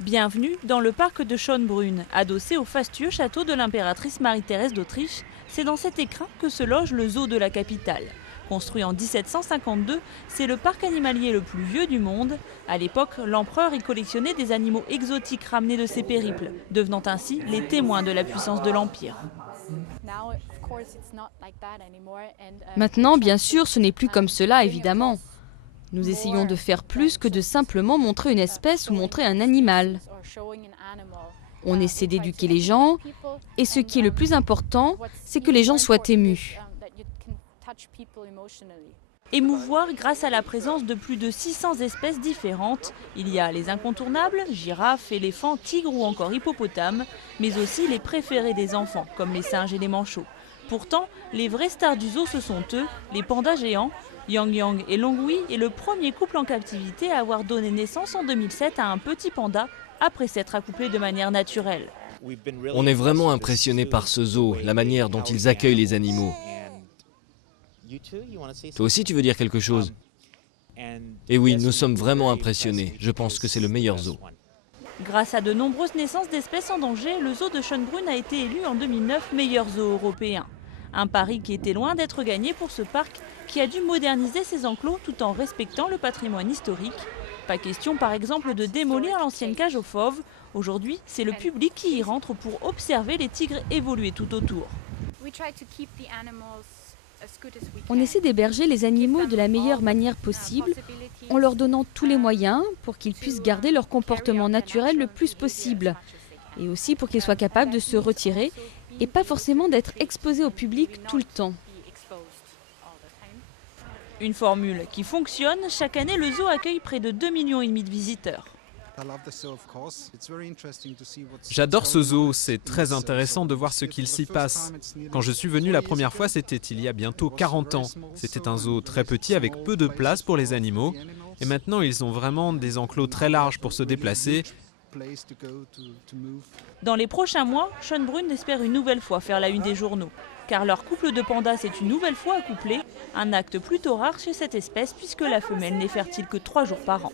Bienvenue dans le parc de Schönbrunn, adossé au fastueux château de l'impératrice Marie-Thérèse d'Autriche. C'est dans cet écrin que se loge le zoo de la capitale. Construit en 1752, c'est le parc animalier le plus vieux du monde. À l'époque, l'empereur y collectionnait des animaux exotiques ramenés de ses périples, devenant ainsi les témoins de la puissance de l'Empire. Maintenant, bien sûr, ce n'est plus comme cela, évidemment. Nous essayons de faire plus que de simplement montrer une espèce ou montrer un animal. On essaie d'éduquer les gens, et ce qui est le plus important, c'est que les gens soient émus. Émouvoir grâce à la présence de plus de 600 espèces différentes. Il y a les incontournables, girafes, éléphants, tigres ou encore hippopotames, mais aussi les préférés des enfants, comme les singes et les manchots. Pourtant, les vrais stars du zoo, ce sont eux, les pandas géants. Yang Yang et Longhui est le premier couple en captivité à avoir donné naissance en 2007 à un petit panda, après s'être accouplé de manière naturelle. On est vraiment impressionné par ce zoo, la manière dont ils accueillent les animaux. Toi aussi, tu veux dire quelque chose? Et oui, nous sommes vraiment impressionnés. Je pense que c'est le meilleur zoo. Grâce à de nombreuses naissances d'espèces en danger, le zoo de Schönbrunn a été élu en 2009 meilleur zoo européen. Un pari qui était loin d'être gagné pour ce parc qui a dû moderniser ses enclos tout en respectant le patrimoine historique. Pas question par exemple de démolir l'ancienne cage aux fauves. Aujourd'hui, c'est le public qui y rentre pour observer les tigres évoluer tout autour. On essaie d'héberger les animaux de la meilleure manière possible, en leur donnant tous les moyens pour qu'ils puissent garder leur comportement naturel le plus possible. Et aussi pour qu'ils soient capables de se retirer et pas forcément d'être exposés au public tout le temps. Une formule qui fonctionne. Chaque année, le zoo accueille près de 2,5 millions de visiteurs. J'adore ce zoo, c'est très intéressant de voir ce qu'il s'y passe. Quand je suis venu la première fois, c'était il y a bientôt 40 ans. C'était un zoo très petit avec peu de place pour les animaux. Et maintenant, ils ont vraiment des enclos très larges pour se déplacer. Dans les prochains mois, Schönbrunn espère une nouvelle fois faire la une des journaux. Car leur couple de pandas s'est une nouvelle fois accouplé. Un acte plutôt rare chez cette espèce puisque la femelle n'est fertile que 3 jours par an.